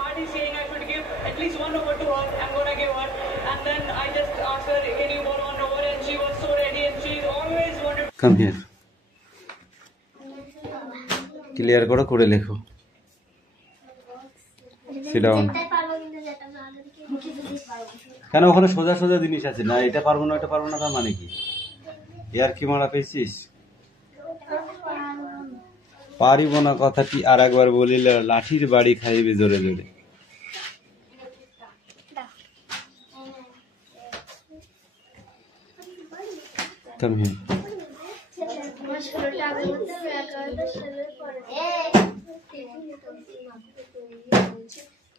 Party saying I should give at least 1 over to her. I'm gonna give her, and then I just asked her, "Can you borrow 1 over?" And she was so ready, and she's always wanted. Come here. Clear koro kore lekho. Sit down. কেন ওখানে সোজা সোজা জিনিস আছে না, এটা পারবো না এটা পারবো না, তার মানে কি? ইয়ার কি মারা পেয়েছিস? পারিব না কথাটি আর একবার বলিলে লাঠির বাড়ি খাইবে জোরে জোরে। Come here.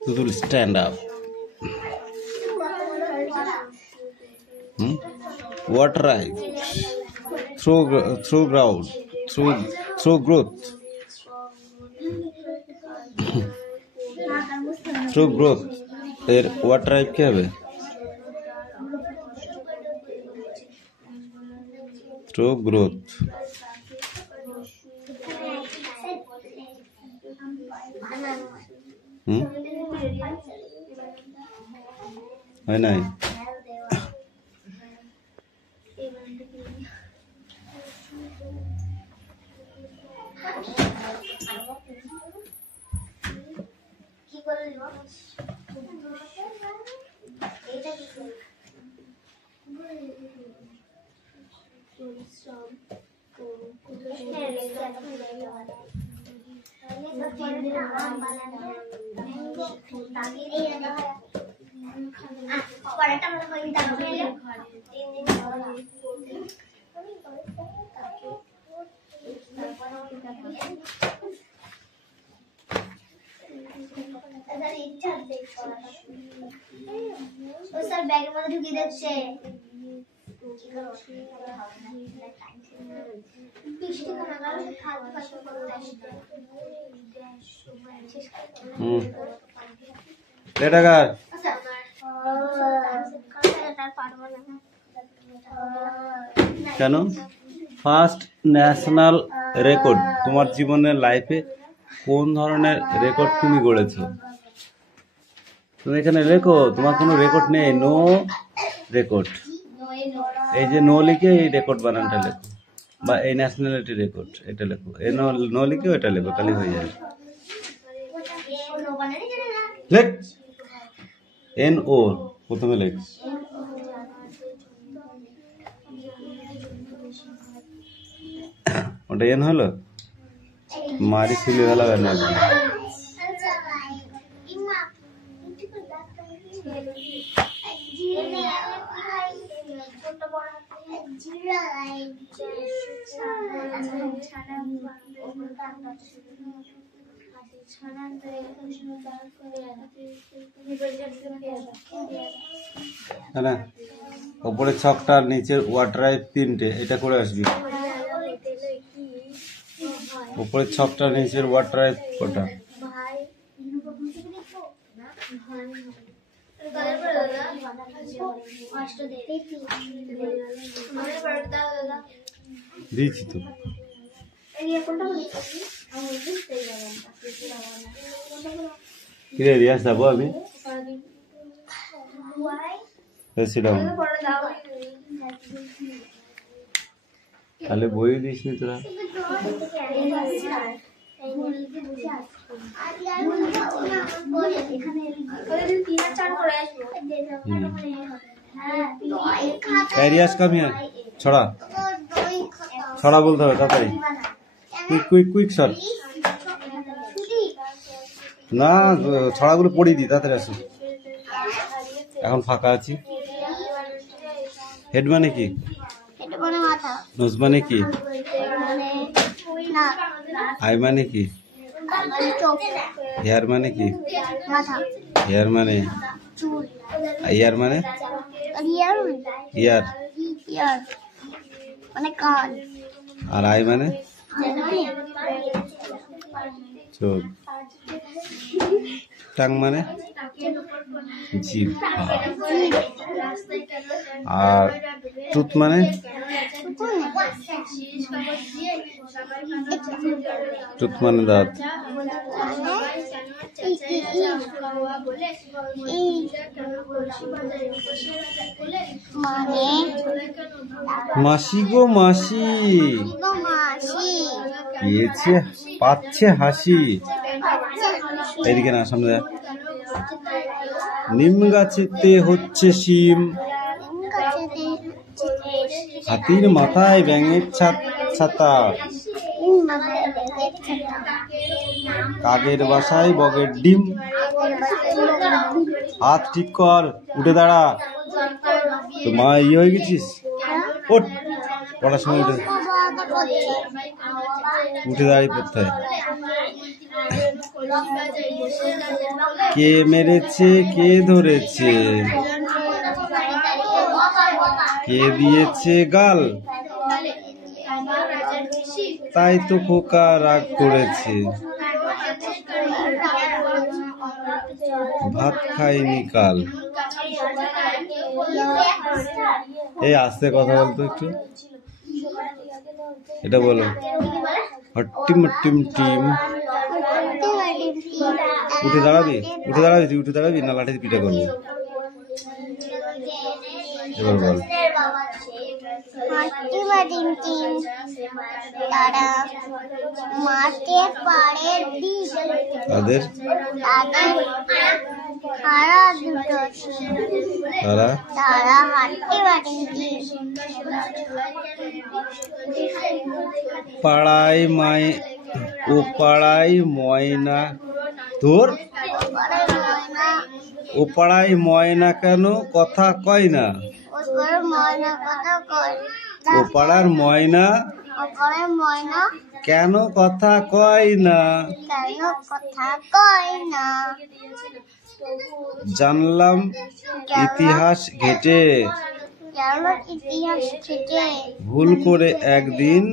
Tudul stand up. What right? Through growth. Through growth. Through growth. এর what right কি হবে? Through growth. হয় নাই? স্যার ব্যাগের মধ্যে ঢুকিয়ে দিচ্ছে। কেন? ফার্স্ট ন্যাশনাল রেকর্ড তোমার জীবনের লাইফে কোন ধরনের রেকর্ড তুমি গড়েছো? তুমি এখানে লেখো, তোমার কোনো রেকর্ড নেই, নো রেকর্ড। এই যে নো লিখে এই রেকর্ড বানানটা লেখো, বা এই ন্যাশনালিটি রেকর্ড এটা লেখো। এই নো লিখে এটা লেখো, তাহলে হয়ে যাবে। লেখ এন ও প্রথমে লেখ। ওটা এন হলো, মারি ছিল হলো না। হ্যাঁ, উপরে ছকটা নিচের ওয়াটার তিনটে, এটা করে আসবি। উপরের ছকটা নিচের ওয়াটার কোটা? দিয়েছি তো। কিরে রিয়াজ যাবো আমি? তাহলে বই দিস নি তোরা? রিয়াজ কাম হিয়ার, ছড়া ছড়া বলতে হবে তাড়াতাড়ি, কুইক শট। না, ছড়াগুলো পড়িয়ে দিই, তাড়াতাড়ি আসো, এখন ফাঁকা আছি। হেড মানে কি? নোজ মানে কি? আই মানে কি? হেয়ার মানে কি? হেয়ার মানে? ইয়ার মানে? ইয়ার আর আই মানে? চোখ। টাং মানে? জিভ। আর টুথ মানে? টুথ মানে দাঁত। মাসি গো মাসি, পেয়েছে পাচ্ছে হাসি। এদিকে না, সামনে যা। নিম গাছেতে হচ্ছে শিম, হাতির মাথায় ব্যাঙের ছাতা, কাকের বাসায় বগের ডিম। হাত ঠিক কর, উঠে দাঁড়া। তো মা ইয়ে হয়ে গেছিস? ওঠ, পড়ার সময় উঠে দাঁড়িয়ে পড়তে হয়। কে মেরেছে কে ধরেছে, কে দিয়েছে গাল, তাই তো খোকা রাগ করেছে, ভাত খাইনি কাল। এই আস্তে কথা বলতো একটু, এটা বলো। হট্টিম টিম টিম। উঠে দাঁড়াবি, উঠে দাঁড়াবি, তুই উঠে দাঁড়াবি না লাঠি পিঠা করবি? এবার বল। তাদের তারা পাড়ায় ও পাড়ায় ময়না, তোর ও পাড়ায় ময়না কেন কথা কয় না? ও পাড়ার ময়না কেন কথা কয় না? জানলাম ইতিহাস ঘেটে, ভুল করে একদিন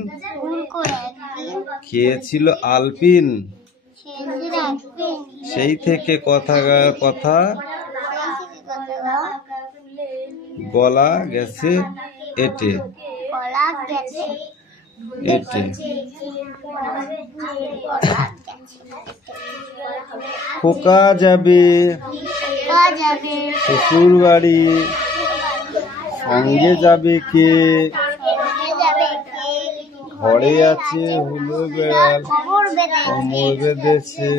খেয়েছিল আলপিন, সেই থেকে কথা গলা গেছে এটে। খোকা যাবে শ্বশুর বাড়ি, সঙ্গে যাবে কে? ঘরে আছে হুলো বেড়াল, কোমর বেঁধেছে।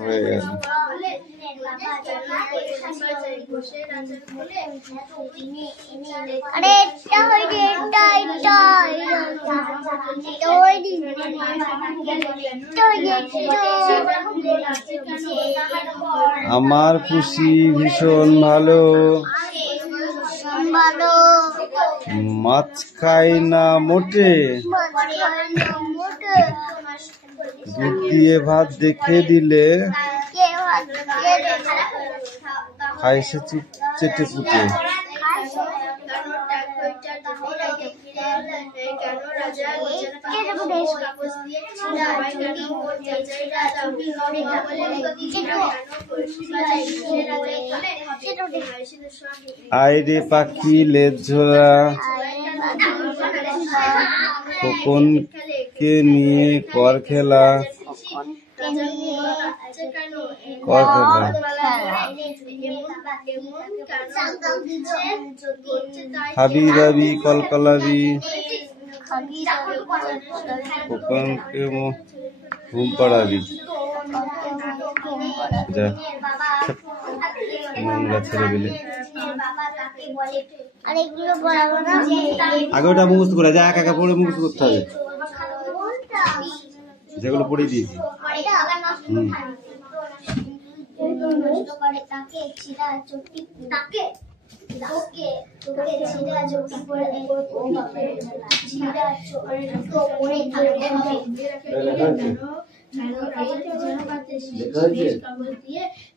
হয়ে গেল। আমার খুশি ভীষণ ভালো, মাছ খাই না মোটে, দুধ দিয়ে ভাত দেখে দিলে খাইছে চুপ চেটে পুটে। আইরে পাখি লেজ ঝোলা, খোকনকে নিয়ে কর খেলা, হাবি দাবি কলকলাবি, খোকনকে ঘুম পাড়াবি। নোংরা ছেড়ে দিলে আগে ওটা মুখস্থ করে যা, একা একা পড়ে মুখস্থ করতে হবে, যেগুলো পড়ে দিয়েছি।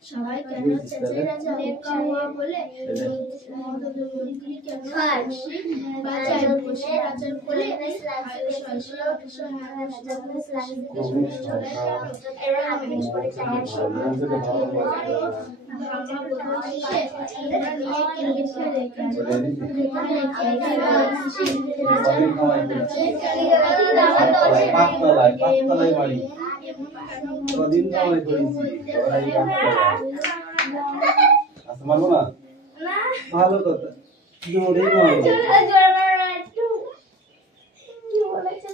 সবাই কেন চেঁচিয়ে রাজা কাওয়া বলে কেন বাজার বসে রাজার কোলে মারবো না ভালো কথা জোরে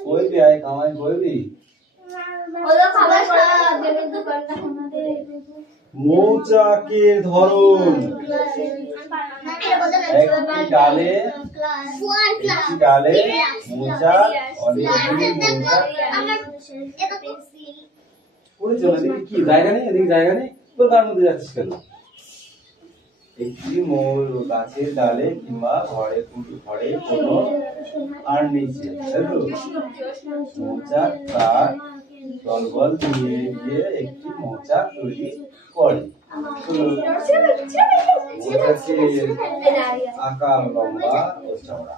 কই আয় কামাই কইবি মৌচাকের ধরন একটি ডালে মৌচাক অনেকগুলি মৌচাক পড়ে চলে দেখি কি জায়গা নেই এদিকে জায়গা নেই তো তার মধ্যে যাচ্ছিস কেন একটি গাছের ডালে কিংবা ঘরে কোনো আর নিচে তাই তো মৌচাক তার দলবল দিয়ে গিয়ে একটি মৌচাক তৈরি করে মৌচাকের আকার লম্বা ও চওড়া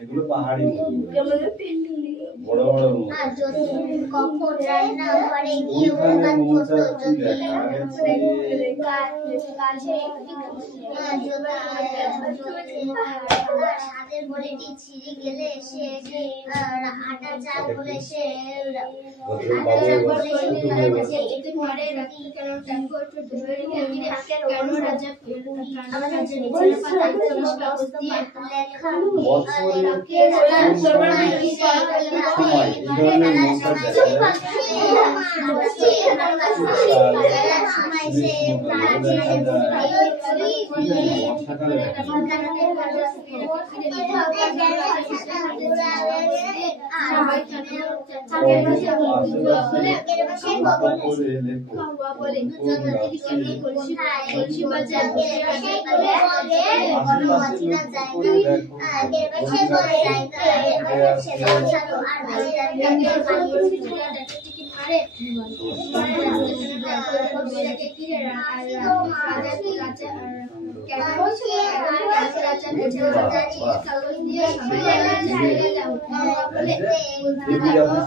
এগুলো পাহাড়ি বড় বড় কখন রান্না করে গিয়ে হাতের বড়িটি ছিঁড়ে গেলে সে আটা চাল বলে সে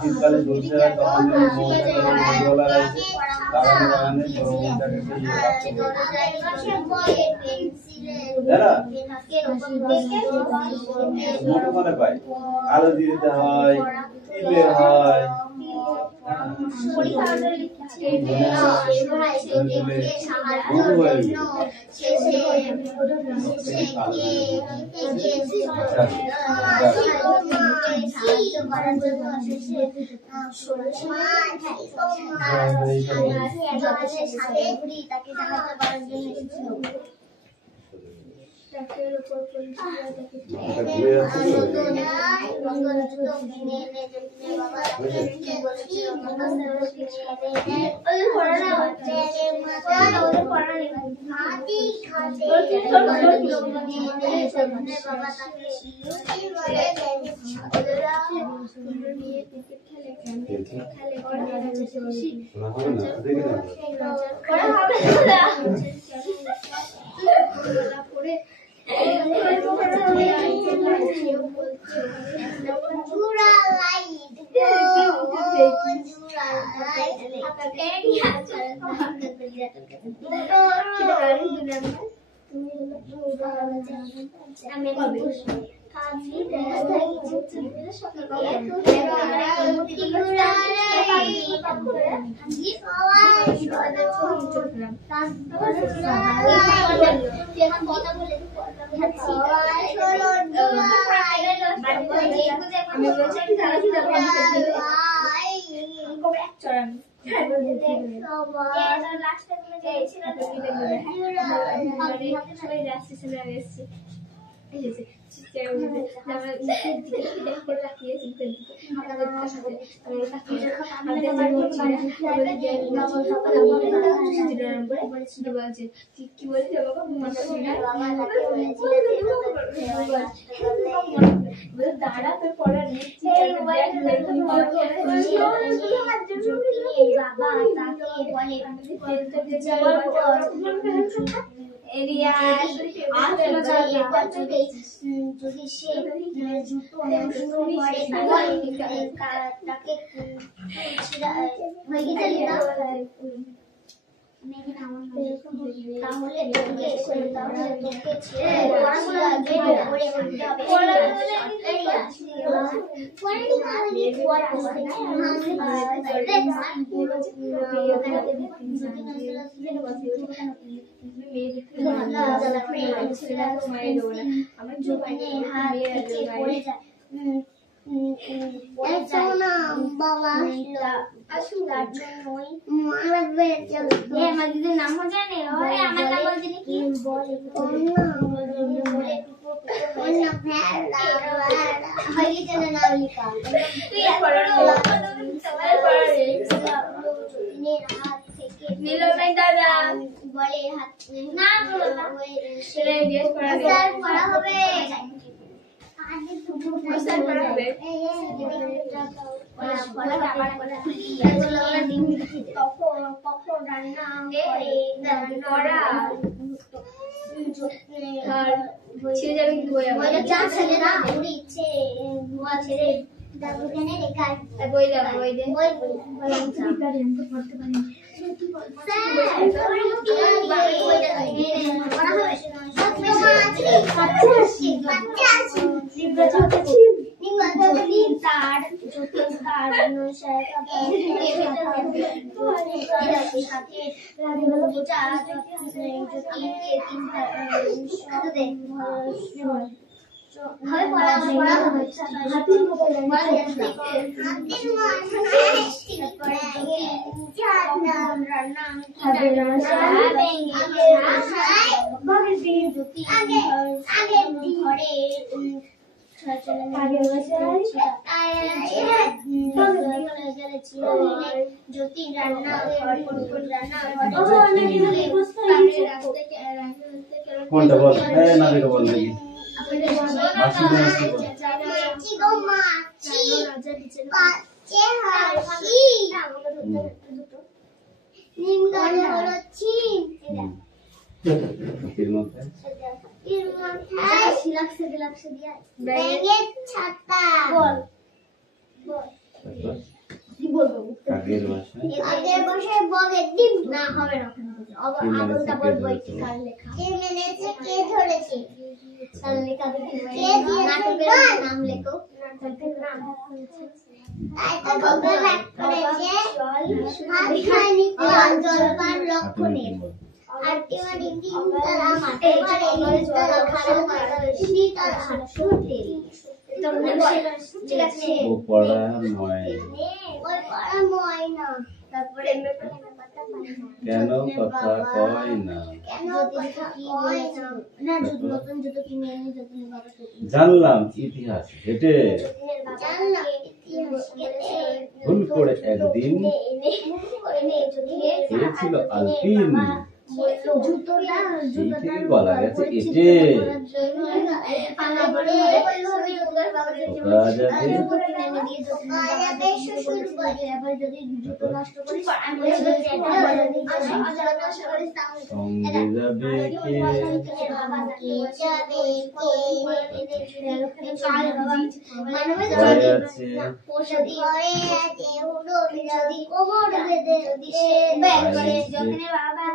শীতকালে চলছে তখন পাই আলো দিতে হয় তিলের হয় দাঁড়া তোর পড়া নিচ্ছি বাবা তাকে বলে যদি সে জুতো নষ্ট করে তাকে তাহলে তোকে ছেড়ে কোনটা বল না দেখো বল দেখি আগের বছর বগের ডিম না হবে না আগুনটা বলবো একটু কার লেখা কে মেনেছে কে ধরেছে তার লেখা দেখি কে দিয়েছে নাম লেখো নাম তাই তো গগল এক করেছে হাত খানি জলপান লক্ষণে আরটিমানি তিন তারা মাঠে পারে তারা খারাপ শীতল হাসুতে ঠিক আছে ও পড়া নয় ওই পড়া ময়না তারপরে কেন কথা কয় না কেন কথা কয় না না যদি নতুন জুতো কিনে এনে যতন বাবা জানলাম ইতিহাস হেঁটে জানলাম ইতিহাস কেটে ভুল করে একদিন এনে যদি ছিল আলপিন জুতোটা সেই থেকে বলা গেছে এটে সঙ্গে যাবে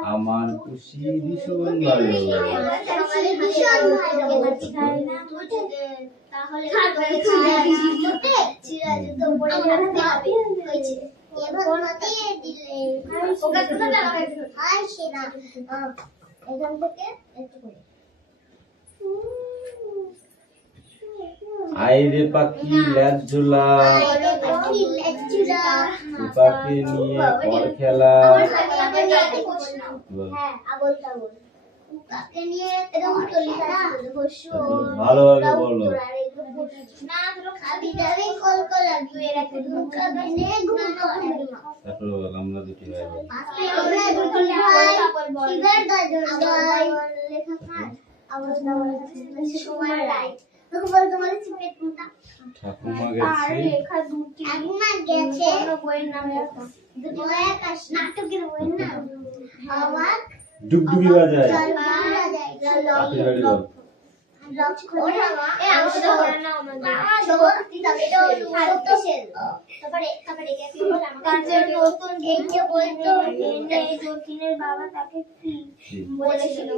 আমার খুশি ভীষণ ভালো আইরে পাখি লেজ ঝুলা পাখি নিয়ে পর খেলা তাকে নিয়ে উত্তলিকা ভালোভাবে বলো। না তোরা খাবি দাবি কল কল লাগবে রাতে দুকা ভেনে ঘুমো তারপর বল আমরা দুটি ভাই বল। আমরা দুটি ভাই সিগার দাই লেখা কাজ আওয়াজ দাওয়ার সময় রায় তো বল তোমার সিগারেট কোনটা ঠাকুমা আর গেছে লেখা দুটি ঠাকুমা গেছে কোন বইয়ের নাম লেখা দুটি বই আকাশ নাটকের বইয়ের নাম আওয়াজ ডুগডুগি বাজায় লাঠি বাড়ি বল। বাবা তাকে কি বলেছিল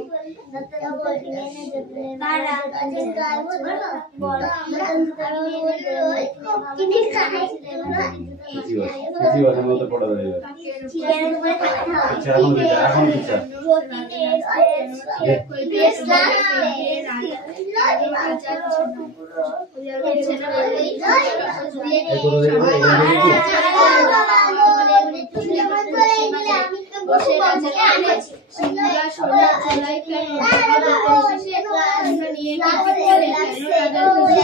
ইতিবাচক মতো পড়া যাবে। আচ্ছা এখন বিচার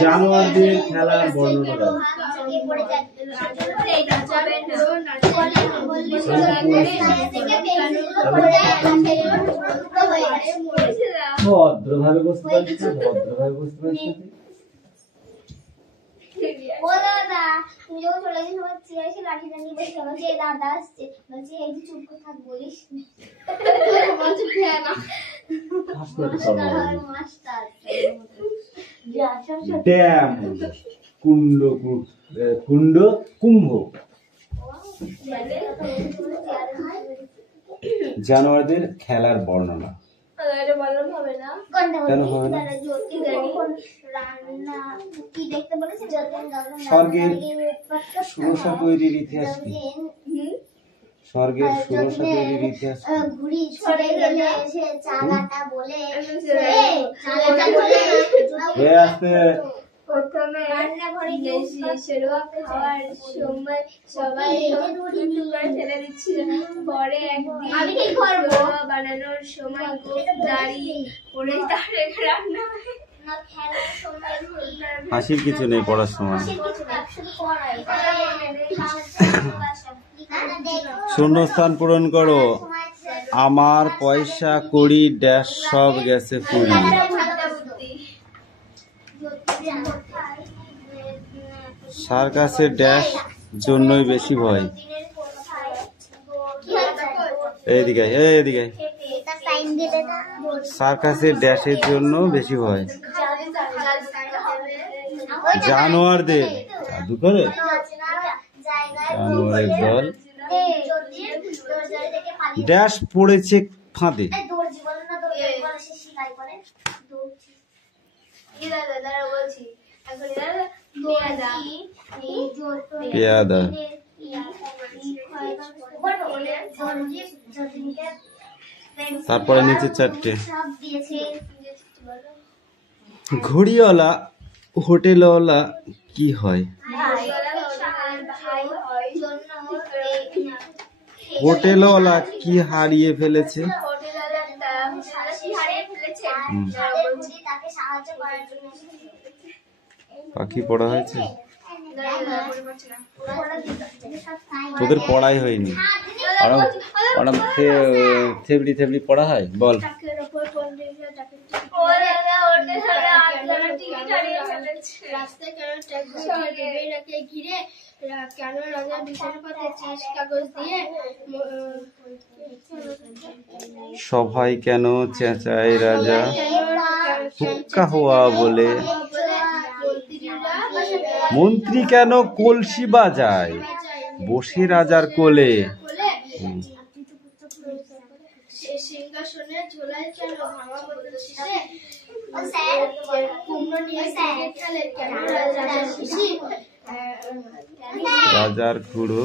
জানোয়ারদের খেলার বর্ণনা দাও। ভদ্রভাবে বসতে পারছিস না, ভদ্রভাবে বসতে পারছিস না। বলো না তুমি যখন চলে গেছো আমার চেয়ে এসে লাঠিটা নিয়ে বসে আমাকে দাদা আসছে বলছে এই যে চুপ করে থাক বলিস বলছে ফ্যান মাস্টার ড্যাম কুণ্ড কুণ্ড কুম্ভ জানোয়ারদের খেলার বর্ণনা। কেন হবে না? স্বর্গের ষোড়শা তৈরির ইতিহাস কি? স্বর্গের ষোড়শা তৈরির ইতিহাস কি? ঘুড়ি ছড়ে গেলে সে চালাটা বলে আস্তে প্রথমে রান্নাঘরে গেছি সেরোয়া খাওয়ার সময় সবাই টুকটুক করে ফেলে দিচ্ছিল। পরে একদিন আমি কি করব বানানোর সময় দাঁড়িয়ে পড়ে তার রান্না হাসির কিছু নেই পড়ার সময়। শূন্যস্থান পূরণ করো। আমার পয়সা কড়ি ড্যাশ সব গেছে পুরি। সার্কাসের ড্যাশ জন্যই বেশি ভয়। এইদিকে এইদিকে সার্কাসের ড্যাশের জন্য বেশি ভয়। জানোয়ারদের জাদু করে জানোয়ারের দল ড্যাশ পড়েছে ফাঁদে। পেয়াদা তারপরে নিচে চারটে। ঘড়িওয়ালা হোটেলওয়ালা কি হয়? হোটেলওয়ালা কি হারিয়ে ফেলেছে? পাখি পড়া হয়েছে? তোদের পড়াই হয়নি। থেবড়ি থেবড়ি পড়া হয় বল। সবাই কেন চেঁচায় রাজা হুক্কা হওয়া বলে? মন্ত্রী কেন কলসি বাজায় বসে রাজার কোলে? সিংহাসনের ঝোলায় কেন ভাঙা বোতল শেষে কুমড়ো নিয়ে খেলে কেন রাজার খুড়ো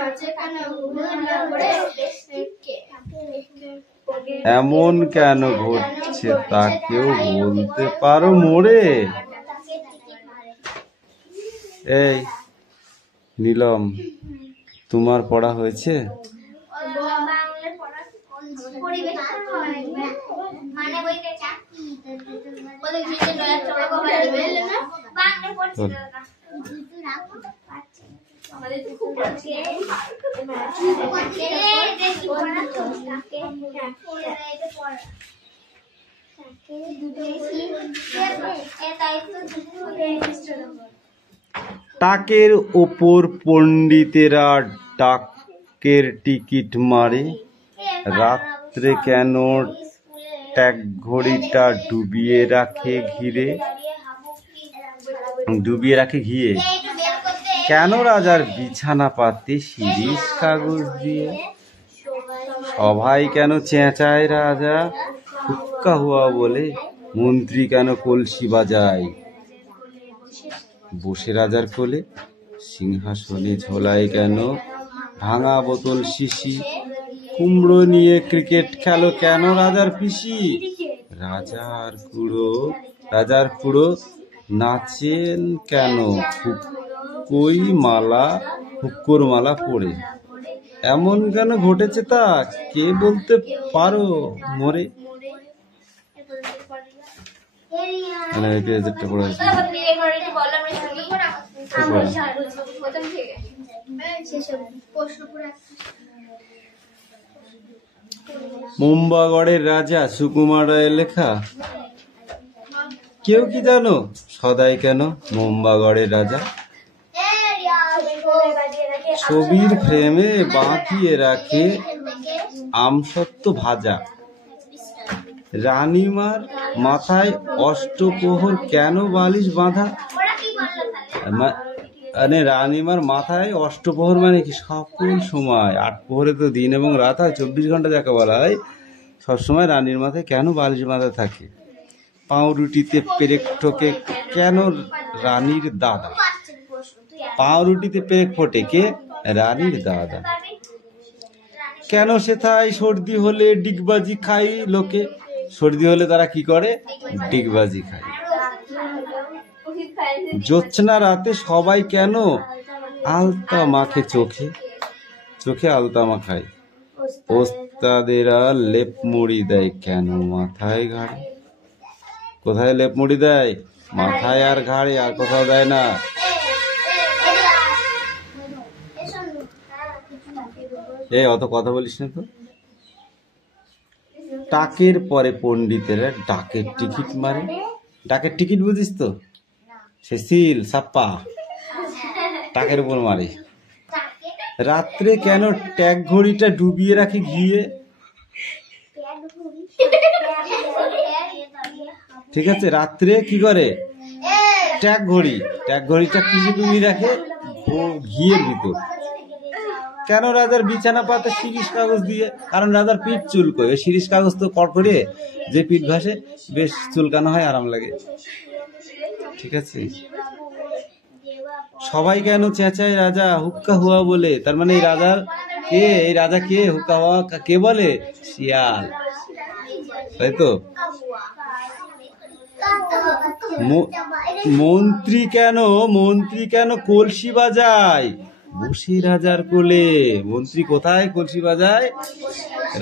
নাচে কেন হুড়োহুড়ি করে এমন কেন ঘটছে তা কেউ বলতে পারো মোরে? এই নীলম তোমার পড়া হয়েছে? পরিবেশ মানে বইতে চা ওদের জিতে নয়া চড়া বাবা দিবে না বাংলা পড়ছে না তুই রাখো পাচ্ছে আমাদের তো খুব পড়ছে রে দেখি পড়া তো তাকে পড়া এটা পড়া তাকে দুটো এসি এটাই তো দুটো রেজিস্টার নম্বর টাকের ওপর পণ্ডিতেরা ডাকের টিকিট মারে, রাত্রে কেন ট্যাগ ঘড়িটা ডুবিয়ে রাখে ঘিয়ে, কেন রাজার বিছানা পাতে শিরীষ কাগজ দিয়ে, সবাই কেন চেঁচায় রাজা হুক্কা হুয়া বলে, মন্ত্রী কেন কলসি বাজায়, বসে রাজার কোলে সিংহাসনে ঝোলায় কেন ভাঙা বোতল শিশি, কুমড়ো নিয়ে ক্রিকেট খেলো কেন রাজার পিসি, রাজার খুড়ো নাচেন কেন হুক্কোর মালা পড়ে, এমন কেন ঘটেছে তা কে বলতে পারো মোরে। মুম্বাগড়ের রাজা সুকুমার রায়ের লেখা, কেউ কি জানো সদাই কেন মুম্বাগড়ের রাজা, ছবির ফ্রেমে বাঁকিয়ে রাখে আমসত্ত্ব ভাজা, রানীমার মাথায় অষ্টপ্রহর কেন বালিশ বাঁধা, মানে রানীমার মাথায় অষ্টপ্রহর মানে কি সকল সময়, 8 প্রহরে তো দিন এবং রাত হয়, 24 ঘন্টা যাকে বলা হয়, সবসময় রানীর মাথায় কেন বালিশ বাঁধা থাকে, পাউরুটিতে পেরেক ঠোকে কেন রানীর দাদা, পাউরুটিতে পেরেক ফোটে কে রানীর দাদা, কেন সেথায় সর্দি হলে ডিগবাজি খাই লোকে, সর্দি হলে তারা কি করে ডিগবাজি খায়, জ্যোৎস্না রাতে সবাই কেন আলতা মাখে চোখে আলতা মাখায়, ওস্তাদেরা লেপ মুড়ি দেয় কেন মাথায় ঘাড়ে, কোথায় লেপ মুড়ি দেয় মাথায় আর ঘাড়ে, আর কোথাও দেয় না। অত কথা বলিস না তো। টাকের পরে পণ্ডিতেরা ডাকের টিকিট মারে, ডাকের টিকিট বুঝিস তো, সে সিল ছাপ্পা টাকের উপর মারে, রাত্রে কেন ট্যাগ ঘড়িটা ডুবিয়ে রাখে ঘিয়ে, ঠিক আছে, রাত্রে কি করে ট্যাগ ঘড়িটা কিসে ডুবিয়ে রাখে ঘিয়ের ভিতর, কেন রাজার বিছানা পাতে শিরীষ কাগজ দিয়ে, কারণ রাজার পিঠ চুলকোয়, শিরীষ কাগজ তো কড়কড়ে যে পিঠ ভাসে বেশ চুলকানো হয়, আরাম লাগে, ঠিক আছে। সবাই কেন চেঁচায় রাজা হুক্কা হুয়া বলে, তার মানে এই রাজা কে হুক্কা হুয়া কে বলে, শিয়াল, তাই তো। মন্ত্রী কেন কলসি বাজায় বসে রাজার কোলে, মন্ত্রী কোথায় কলসি বাজায়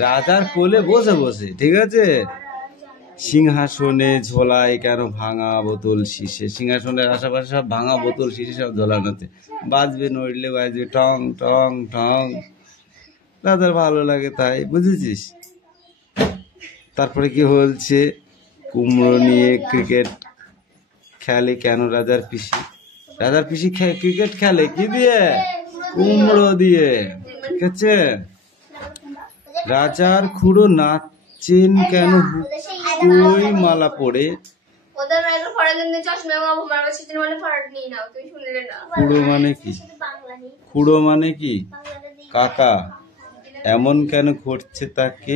রাজার কোলে বসে বসে, ঠিক আছে। সিংহাসনে ঝোলায় কেন ভাঙা বোতল শিশে, সিংহাসনের আশেপাশে সব ভাঙা বোতল শিশে সব ঝোলানোতে, বাজবে নড়লে বাজবে টং টং টং, রাজার ভালো লাগে তাই, বুঝেছিস। তারপরে কি বলছে, কুমড়ো নিয়ে ক্রিকেট খেলে কেন রাজার পিসি ক্রিকেট খেলে কি দিয়ে, কুমড়ো দিয়ে, ঠিক আছে। রাজার খুড়ো নাচেন কেন হুক্কোই মালা পড়ে, খুড়ো মানে কি কাকা, এমন কেন ঘটছে তাকে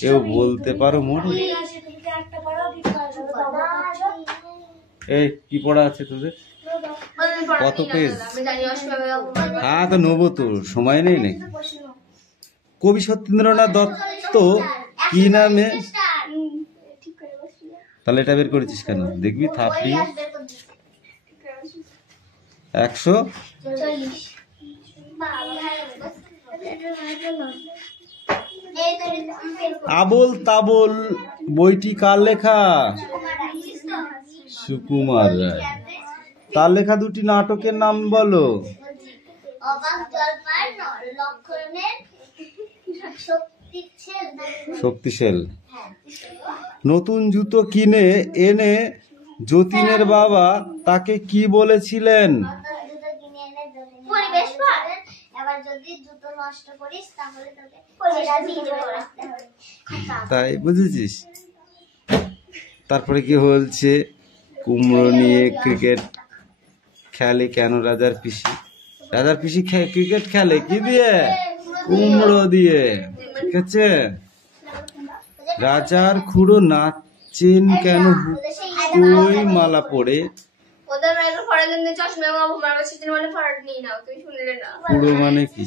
কেউ বলতে পারো মোরে। এই কি পড়া আছে তোদের, কত পেজ? হ্যাঁ তো নেবো, তো সময় নেই নাকি। কবি সত্যেন্দ্রনাথ দত্ত কি নামে, তাহলে এটা বের করেছিস কেন দেখবি, থাপড়ি 140 আবোল তাবোল বইটি কার লেখা? সুকুমার রায়। তার লেখা দুটি নাটকের নাম বলো। অবাক জলপাই, লক্ষণের শক্তিশাল। নতুন জুতো কিনে এনে যতীনের বাবা তাকে কি বলেছিলেন? পরিবেশ পার, এবার যদি জুতো নষ্ট করিস তাহলে তোকে পরিবেশ দিয়ে রাখতে হবে। তাই বুঝেছিস? তারপরে কি বলছে? কুমড়ো নিয়ে ক্রিকেট খেলে কেন রাজার পিসি? রাজার পিসি ক্রিকেট খেলে কি দিয়ে? কুমড়ো দিয়ে। ঠিক আছে। রাজার খুড়ো নাচেন কেন হুকোই মালা পরে? ওদের ফরাক চশমা বাবা আমার কাছে মানে ফরাক নিয়ে নাও, তুমি শুনলে না। খুড়ো মানে কি?